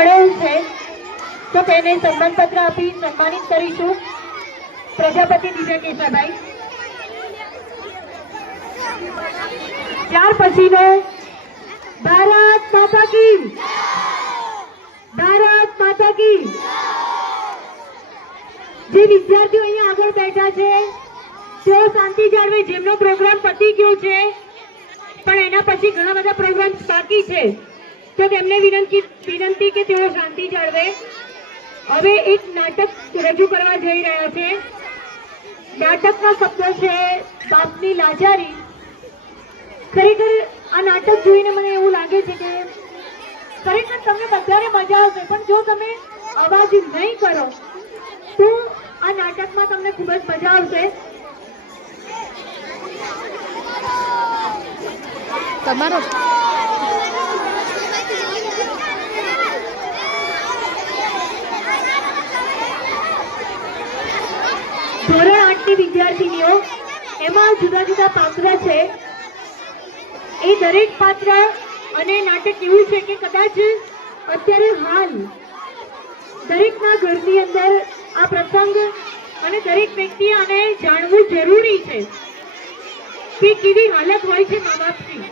મળેલ છે તો તેને સન્માનપત્ર આપી સન્માનિત કરીશું. પ્રજાપતિ દિવ્ય કેશાભાઈ. ત્યાર પછીનો ભારત માતા કી, ભારત માતા કી. જે વિદ્યાર્થીઓ અહીંયા આગળ બેઠા છે તેઓ શાંતિ જાળવે. જેમનો પ્રોગ્રામ પતી ગયો છે પણ એના પછી ઘણા બધા પ્રોગ્રામ બાકી છે તો તેમને વિનંતી કે તેઓ શાંતિ જાળવે. હવે એક નાટક રજૂ કરવા જઈ રહ્યા છે. નાટકનો શબ્દ છે બાપની લાચારી. ખરેખર આ નાટક જોઈને મને એવું લાગે છે કે ખરેખર તમને બધાને મજા આવશે, પણ જો તમે અવાજ નહીં કરો તો આ નાટકમાં તમને ખૂબ જ મજા આવશે. તમારો ધોરણ 8 ની વિદ્યાર્થીનીઓ, એમાં જુદા જુદા પાત્ર છે. એ દરેક પાત્ર અને નાટક એવું છે કે કદાચ અત્યારે હાલ દરેકના ઘરની અંદર આ પ્રસંગ અને દરેક વ્યક્તિ આને જાણવું જરૂરી છે કે કેવી હાલત હોય છે મા બાપની.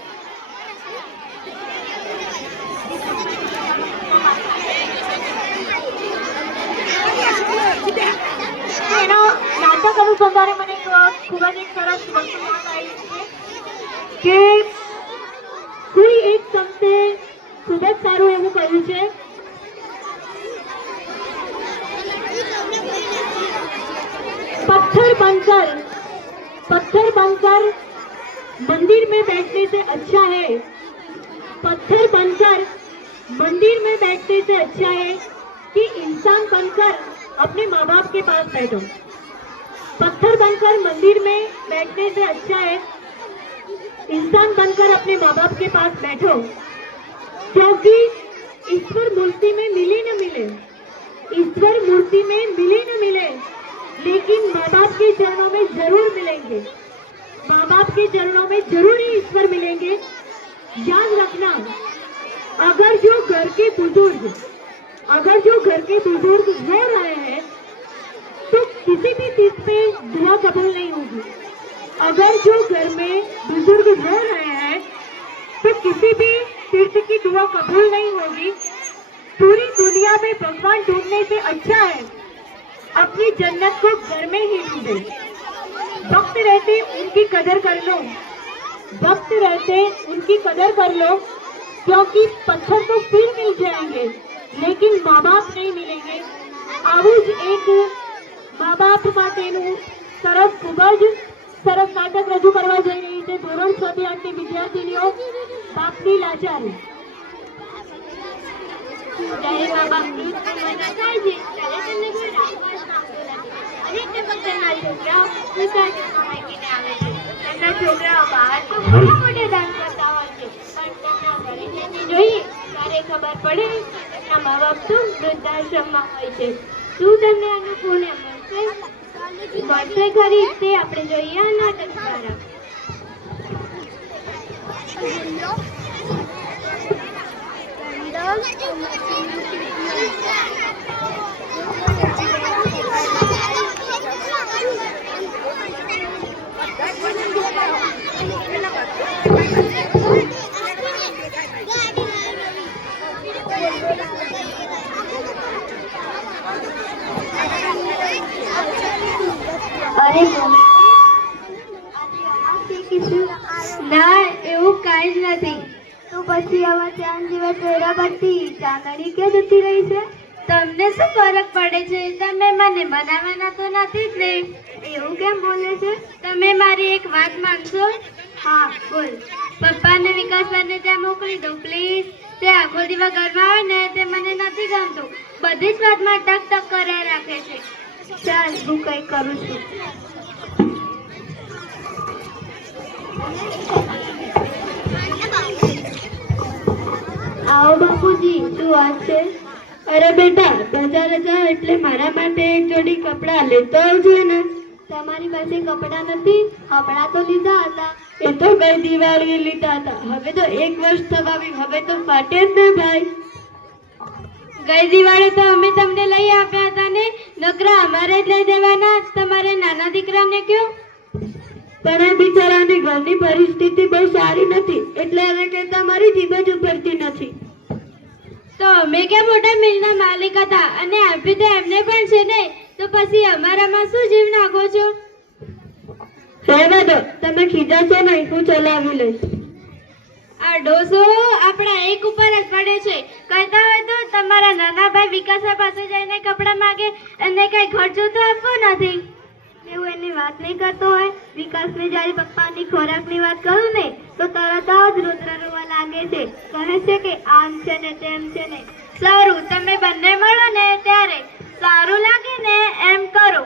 એના નાટક અનુસંધાને મને ખૂબ જ એક સરસ વસ્તુ યાદ આવી છે કે કોઈ એક સંતે ખૂબ જ સારું એવું કહ્યું છે. पत्थर बनकर मंदिर में बैठने से अच्छा है, पत्थर बनकर मंदिर में बैठने से अच्छा है कि इंसान बनकर अपने माँ बाप के पास बैठो. पत्थर बनकर मंदिर में बैठने से अच्छा है इंसान बनकर अपने माँ बाप के पास बैठो, क्योंकि ईश्वर मूर्ति में मिले न मिले, ईश्वर मूर्ति में मिले न मिले, लेकिन माँ बाप के चरणों में जरूर मिलेंगे. माँ बाप के चरणों में जरूर ही ईश्वर मिलेंगे. याद रखना, अगर जो घर के बुजुर्ग रो रहे हैं तो किसी भी चीज पे दुआ कबूल नहीं होगी. अगर जो घर में बुजुर्ग रो रहे हैं तो किसी भी तीर्थ की दुआ कबूल नहीं होगी. पूरी दुनिया में भगवान ढूंढने से अच्छा है अपनी जन्नत को घर में ही ढूंढे. वक्त रहते उनकी कदर कर लो, वक्त रहते उनकी कदर कर लो, क्योंकि पत्थर तो फिर मिल जाएंगे लेकिन माँ बाप नहीं मिलेंगे. આવું જ એક મા બાપ માટેનું સરસ ખૂબ જ સરસ નાટક રજૂ કરવા જઈ રહી છે ધોરણ 6 થી 8 ની વિદ્યાર્થીનીઓ. બાપની લાચારી. જ્યારે મા બાપની ઉત્પન્ન થાય છે ત્યારે તેમને કોઈ રાખવા માંગતું નથી અને તે પોતાના છોકરાઓ વિસર્જનમાં મૂકીને આવે છે. તેમના છોકરાઓ બહાર તો મોટા મોટા દાન કરતા હોય છે પણ તેમના ઘરે જઈને જોઈએ ત્યારે ખબર પડે તેમના મા બાપ તો વૃદ્ધાશ્રમમાં હોય છે. શું તમને અનુકૂળ મળશે ખરી તે આપણે જોઈએ આ નાટક દ્વારા. અરે ના એવું કાંઈ જ નથી. તો પછી આવા ચાંદ જેવા ચહેરા પરથી ચાંદણી ક્યાં જતી રહી છે? તમને શું ફરક પડે છે? તમે મને બનાવવાના તો નથી જ ને. એવું કેમ બોલે છે? તમે મારી એક વાત માનશો? હા બોલ. પપ્પાને વિકાસભાઈને ત્યાં મોકલી દો પ્લીઝ. તે આખો દિવસ ઘરમાં હોય ને તે મને નથી ગમતું. બધી જ વાતમાં ટક ટક કર્યા રાખે છે. ચાલ હું કંઈ કરું છું. आओ बापूजी શું વાત છે? અરે બેટા બજારે જા એટલે મારા માટે એક જોડી કપડા લેતો આવજો ને. તમારી પાસે કપડા નથી? હમણાં તો લીધા હતા. એ તો ગઈ દિવાળીએ લીધા હતા. હવે તો 1 વર્ષ થવા આવ્યું, હવે તો ફાટે જ ને ભાઈ. ગઈ દિવાળે તો અમે તમને લઈ આપ્યા હતા ને, નકરા અમારે જ લઈ દેવાના. તમારે નાના દીકરાને કયો. પણ આ બિચારાની ઘરની પરિસ્થિતિ બહુ સારી નથી, એટલે એને કહેતા મારી જીભ જ ઉપડતી નથી. તો અમે કે મોટા મિલના માલિક હતા અને આપી તો એમને પણ છે ને, તો પછી અમારામાં શું જીવ નાખો છો? રહેવા દો, તમે ખીજાશો નહીં, હું ચલાવી લઈશ. આ ડોસો આપણા એક ઉપર જ પડે છે. કહેતા હોય તો તમારા નાના ભાઈ વિકાસા પાસે જઈને કપડાં માંગે, એને કઈ ખર્ચો તો આપવો નથી. એવું એની વાત નહીં કરતો હોય. વિકાસને જ્યારે પપ્પાની ખોરાકની વાત કરું ને તો તરત જ રુદ્ર રોવા લાગે છે. કહે છે કે આમ છે ને તેમ છે ને. સારું, તમે બંને મળો ને ત્યારે સારું લાગે ને એમ કરો.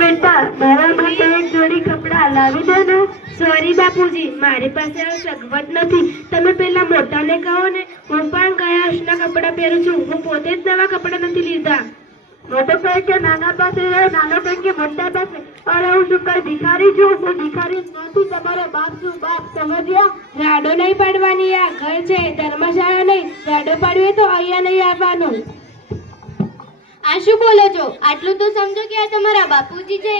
બેટા, મારા માટે એક જોડી કપડાં લાવી દે ને. સોરી બાપુજી, મારી પાસે આ સગવડ નથી. તમે પેલા મોટાને કહો ને, હું પણ ગયા વર્ષના કપડાં પહેરું છું. હું પોતે જ નવા કપડાં નથી લીધા. મોટો કહે કે નાના પાસે હોય, નાનો કહે કે મોટા પાસે. અરે હું શું કઈ ભિખારી છું? હું ભિખારી નથી, તમારો બાપ છું. બાપ સમજ્યા? રાડો નહીં પાડવાની. આ ઘર છે, ધર્મશાળા નહીં. રાડો પાડવી તો અહીંયા નહીં આવવાનું. આ શું બોલો છો? આટલું તો સમજો કે આ તમારા બાપુજી છે.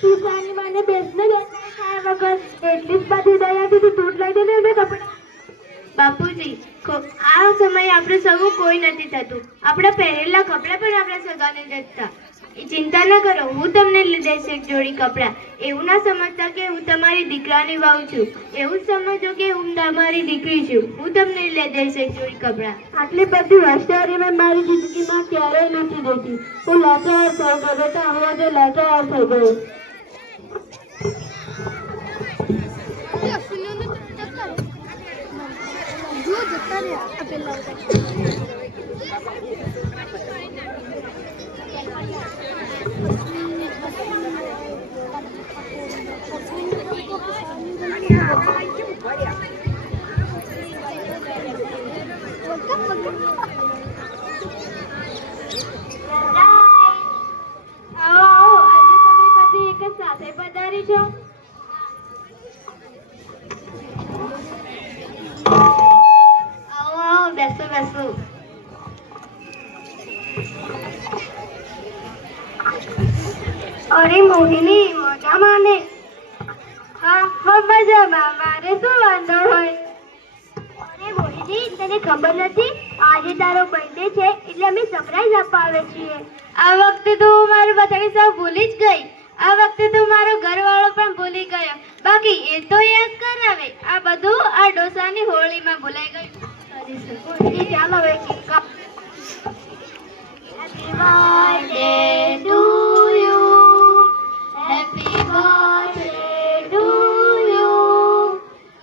તું સાની માને બેસને ખાયા વગર એટલી જ બધી દયાથી તું તૂટ લઈ દે ને એમને કપડાં. બાપુજી, આ સમયે આપણે સગું કોઈ નથી થતું. આપણા પહેરેલા કપડાં પણ આપણા સગાને જતા. ચિંતા ન કરો, હું તમને લઈ દઈશ એક જોડી કપડાં. એવું ના સમજતા કે હું તમારી દીકરાની વાવ છું. એવું સમજો કે હું તમારી દીકરી છું. હું તમને લઈ દઈશ એક જોડી કપડાં. આટલી બધી હોશિયારી મેં મારી જિંદગીમાં ક્યારેય નથી દેખી. હું લાચાર થઈ ગયો બેટા, હું આજે લાચાર થઈ ગયો. અરે મોહિની, મજામાં ને? હા હા, મજામાં. મારે શું વાંધો હોય? અરે મોહિની, તને ખબર નથી? આજે તારો બર્થડે છે એટલે અમે સરપ્રાઈઝ આપવા આવે છીએ. આ વખતે તો હું મારું બર્થડે સાવ ભૂલી જ ગઈ. આ વખતે તો મારો ઘરવાળો પણ ભૂલી ગયો. બાકી એ તો યાદ કરાવે. આ બધું આ ડોસાની હોળીમાં ભૂલાઈ ગયું. ચાલો હવે Happy birthday to you. Happy birthday to you.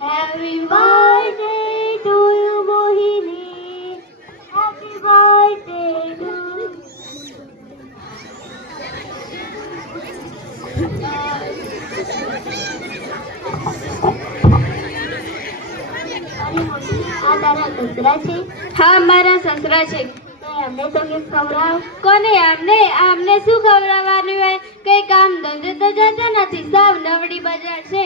Happy birthday to you, Mohini. Happy birthday to you. આ તારા સસરા છે? હા, મારા સસરા છે. અમને તો ગિફ્ટ ખવડાવ. કોને? આમને શું ખવડાવવાનું હોય? કઈ કામ ધંધે તો જતા નથી. સાવ નવડી બજાર છે.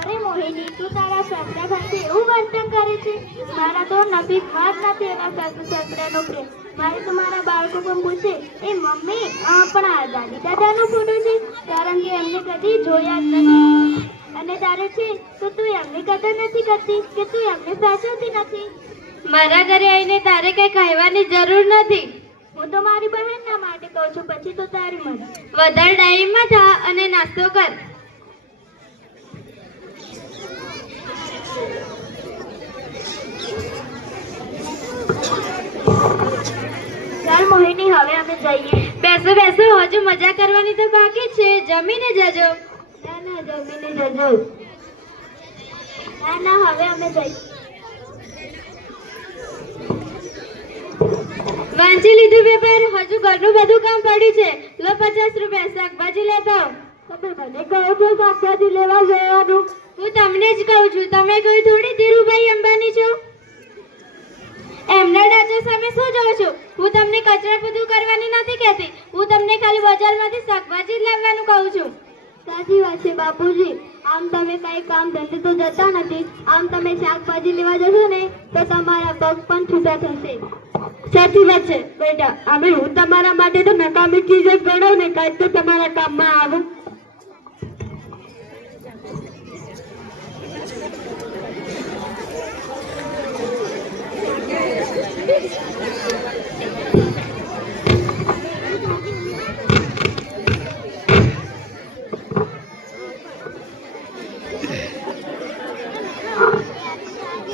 અરે મોહિની, તું તારા સસરા સાથે એવું વર્તન કરે છે? મારા તો નસીબમાં જ નથી એના સસરાનો પ્રેમ. મારે તો મારા બાળકો પણ પૂછે, એ મમ્મી પણ આ દાદી દાદાનો ફોટો છે, કારણ કે એમને કદી જોયા જ નથી. અને તારે છે તો તું એમની કદર નથી કરતી કે તું એમને સાચવતી નથી. મારા ઘરે આવીને તારે કઈ કહેવાની જરૂર નથી. હું તો મારી બહેનના માટે કહું છું, પછી તો તારી મરજી. વધારે ટાઈમમાં થા અને નાસ્તો કર. ચાલ મોહિની, હવે અમે જઈએ. બેસો બેસો, હજુ મજા કરવાની તો બાકી છે. જમીને જજો. ના ના, જમીને જજો. ના ના, હવે અમે જઈએ. વાંચી લીધું પેપર? હજુ ઘરનું બધું કામ પડ્યું છે. લો 50 રૂપિયા, શાકભાજી લેતા આવો. તમે મને કહો છો શાકભાજી લેવા જવાનું? હું તમને જ કહું છું. તમે કોઈ થોડી ધીરુભાઈ અંબાણી છો? હું તમને કચરા પોતું કરવાની નથી કહેતી, હું તમને ખાલી બજારમાંથી શાકભાજી જ લાવવાનું કહું છું. સાચી વાત છે બાપુજી. આમ તમે કઈ કામ ધંધે તો જતા નથી, આમ તમે શાકભાજી લેવા જશો ને તો તમારા પગ પણ છૂટા થશે. સાચી વાત છે બેટા. અમે હું તમારા માટે તો નકામી ચીજ જ ગણો ને, કાંઈક તો તમારા કામમાં આવું.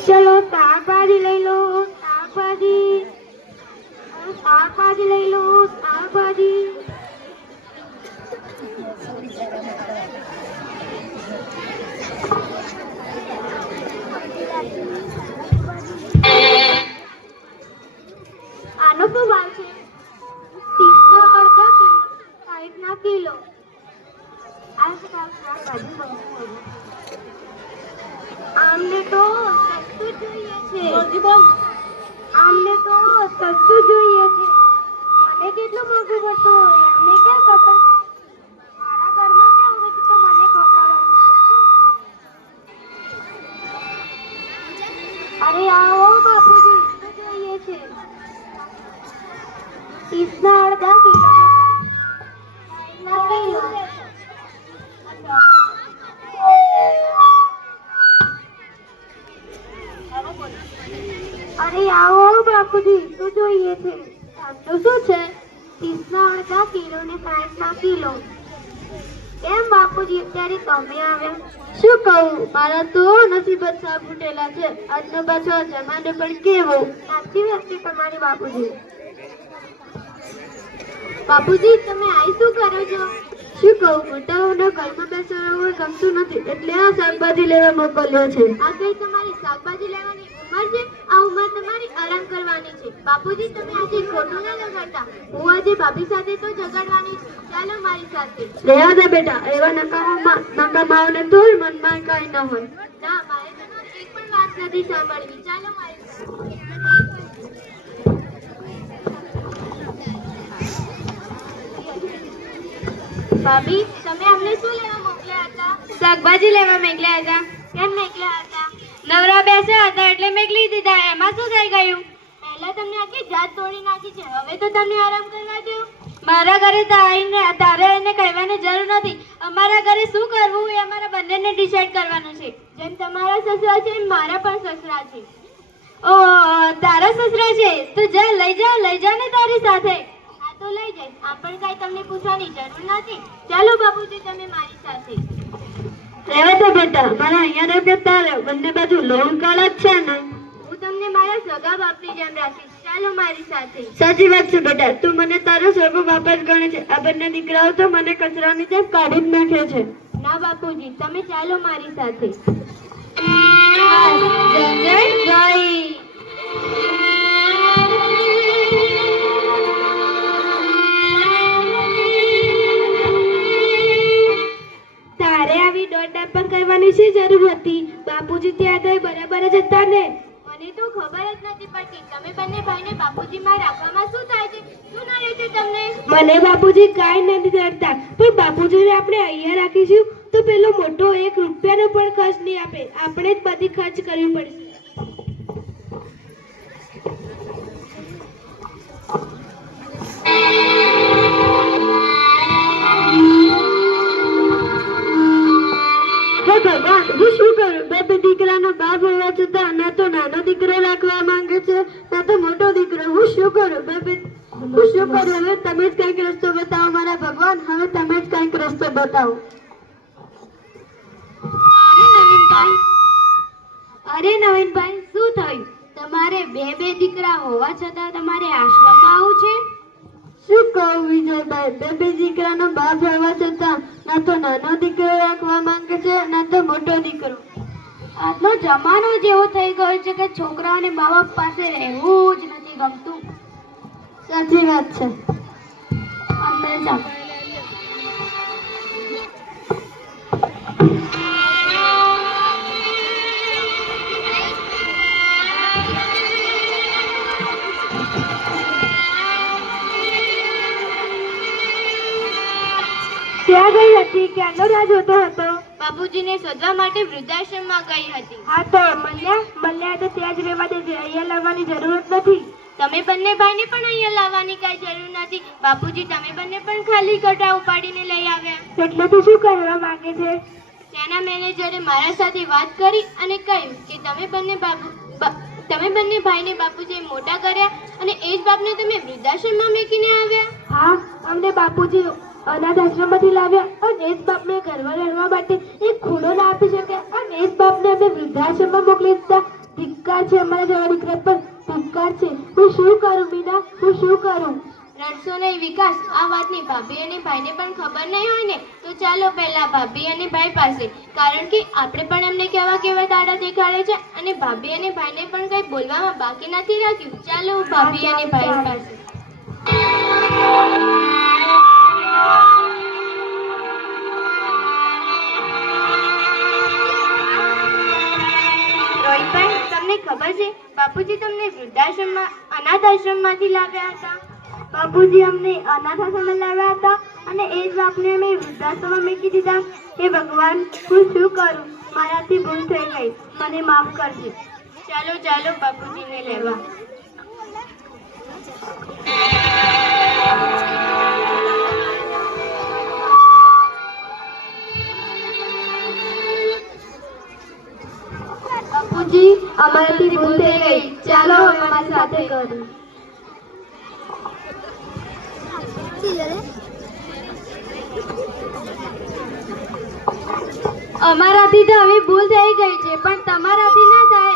ચલો શાકભાજી લઈ લો, શાકભાજી લઈ લો, શાકભાજી. આનો શું ભાવ છે? 30 ના અડધા કિલો, 60 ના કિલો. આ શાકભાજી બહુ. આમને તો સસ્તું જોઈએ છે. આમને તો સસ્તું જોઈએ છે. મને કેટલું મોંઘું પડતું હોય એમને ક્યાં ખબર? મારા ઘરમાં કેમ હોય તો મને ખબર. અરે આવો બાપુજી, શું જોઈએ છે? 30 ના અડધા કિલો, 60 ના કિલો. અરે આવો બાપુજી, શું જોઈએ છે? આટલું શું છે? 30 ના અડધા કિલો ને 60 ના કિલો. કેમ બાપુજી અત્યારે તમે આવ્યા? શું કહું, મારા તો નસીબ જ સાફ ફૂટેલા છે. આજનો પાછો જમાનો પણ કેવો. સાચી વાત છે તમારી બાપુજી. બાપુજી તમે આઈ શું કરો છો? શું કહું, મોટાઓના ઘરમાં બેસવાનું ગમતું નથી એટલે આ શાકભાજી લેવા મોકલ્યો છે. આ કઈ તમારી શાકભાજી લેવાની ઉંમર છે? આ ઉંમર તમારી આરામ કરવાની છે. બાપુજી તમે આજે ખોટું ના લગાડતા. હું આજે ભાભી સાથે તો ઝઘડવાની છું. ચાલો મારી સાથે. રહેવા દે બેટા, એવા નકામાઓને તો મનમાં કાંઈ ન હોય. ના, મારે તમારી એક પણ વાત નથી સાંભળવી. ચાલો મારી સાથે. ભાભી તમે અમને શું લેવા મોકલ્યા હતા? શાકભાજી લેવા મોકલ્યા હતા. કેમ મોકલ્યા હતા? નવરા બેસ્યા હતા એટલે મોકલી દીધા. એમાં શું થઈ ગયું? પહેલા તમને આખી જાત તોડી નાખી છે, હવે તો તમને આરામ કરવા દો. મારા ઘરે તારે એને કહેવાની જરૂર નથી. અમારા ઘરે શું કરવું એ અમારા બંનેને ડિસાઈડ કરવાનું છે. જેમ તમારા સસરા છે એમ મારા પણ સસરા છે. ઓ તારા સસરા છે તો જા લઈ જા ને તારી સાથે. તો લઈ જાય. આપણ કઈ તમને પૂછવાની જરૂર નથી. ચાલો બાપુજી તમે મારી સાથે. રહેવા દે બેટા, મારા અહીંયા રહ્યો કે તારે બંને બાજુ લોણ કાળા જ છે ને. હું તમને મારા સગા બાપની જેમ રાખીશ. ચાલો મારી સાથે. સાચી વાત છે બેટા, તું મને તારો સગો બાપ જ ગણે છે. આ બંને દીકરાઓ તો મને કચરાની જેમ કાઢી જ નાખે છે. ના બાપુજી તમે ચાલો મારી સાથે. તારે આવી દોડધામ પણ કરવાની શી જરૂર હતી? બાપુજી ત્યાં તો બરાબર જ હતા ને. મને તો ખબર જ નથી પડતી તમે બંને ભાઈને બાપુજીમાં રાખવામાં શું થાય છે? શું નડે છે તમને? મને બાપુજી કાંઈ નથી કરતા, પણ બાપુજીને આપણે અહીંયા રાખીશું તો પેલો મોટો 1 રૂપિયાનો પણ ખર્ચ નહીં આપે. આપણે જ બધી ખર્ચ કરવી પડશે. ભગવાન, હું શું કરું? બે દીકરાનો બાપ હોવા છતાં ના તો નાનો દીકરો રાખવા માંગે છે ના તો મોટો દીકરો. હું શું કરું? હું શું કરું? હવે તમે જ કંઈક રસ્તો બતાવો મારા ભગવાન. હવે તમે જ કંઈક રસ્તો બતાવો. અરે નવીનભાઈ શું થયું? તમારે બે દીકરા હોવા છતાં તમારે આશ્રમમાં આવું છે? શું કહું વિજયભાઈ, બે દીકરાનો બાપ હોવા છતાં ના તો નાનો દીકરો રાખવા માંગે છે ના તો મોટો દીકરો. આજનો જમાનો જ એવો થઈ ગયો છે કે છોકરાઓને મા બાપ પાસે રહેવું જ નથી ગમતું. સાચી વાત છે. અંદર જાઓ. હતી? ક્યાંનો રાહ જોતો હતો? બાપુજીને શોધવા માટે વૃદ્ધાશ્રમમાં ગઈ હતી. હા તો મળ્યા તો ત્યાં જ રહેવા દેજે, અહીંયા લાવવાની જરૂરત નથી. તમે બંને ભાઈને પણ અહીંયા લાવવાની કાંઈ જરૂર નથી. બાપુજી તમે બંને પણ ખાલી કટા ઉપાડીને લઈ આવ્યા. એટલે તું શું કરવા માંગે છે? ત્યાંના મેનેજરે મારા સાથે વાત કરી અને કહ્યું કે તમે બંને ભાઈને બાપુજીએ મોટા કર્યા અને એ જ બાપને તમે વૃદ્ધાશ્રમમાં મૂકીને આવ્યા. હા, અમને બાપુજી અનાથ આશ્રમમાંથી લાવ્યા અને એ જ બાપને ઘરમાં રહેવા માટે એક ખૂણો ના આપી શકે અને એ જ બાપને અમે વૃદ્ધાશ્રમમાં મોકલી દીધા. ધિક્કાર છે અમારા જેવા દીકરા પર, ધિક્કાર છે. હું શું કરું મીના, હું શું કરું? રડશો નહીં વિકાસ. આ વાતની ભાભી અને ભાઈને પણ ખબર નહીં હોય ને, તો ચાલો પહેલા ભાભી અને ભાઈ પાસે, કારણ કે આપણે પણ એમને કેવા દાડા દેખાડે છે અને ભાભી અને ભાઈને પણ કંઈ બોલવામાં બાકી નથી રાખ્યું. ચાલો ભાભી અને ભાઈ પાસે. રોહિતભાઈ, તમને ખબર છે બાપુજી તમને વૃદ્ધાશ્રમમાં અનાથ આશ્રમમાંથી લાવ્યા હતા? બાપુજી અમને અનાથ આશ્રમમાં લાવ્યા હતા અને એ જ બાપને અમે વૃદ્ધાશ્રમમાં મૂકી દીધા. હે ભગવાન, હું શું કરું? મારાથી ભૂલ થઈ ગઈ, મને માફ કરજે. ચાલો બાપુજીને લેવા. બાપુજી, અમારાથી ભૂલ થઈ ગઈ, ચાલો હવે અમારી સાથે કરો. અમારાથી તો હવે ભૂલ થઈ ગઈ છે, પણ તમારાથી ના થાય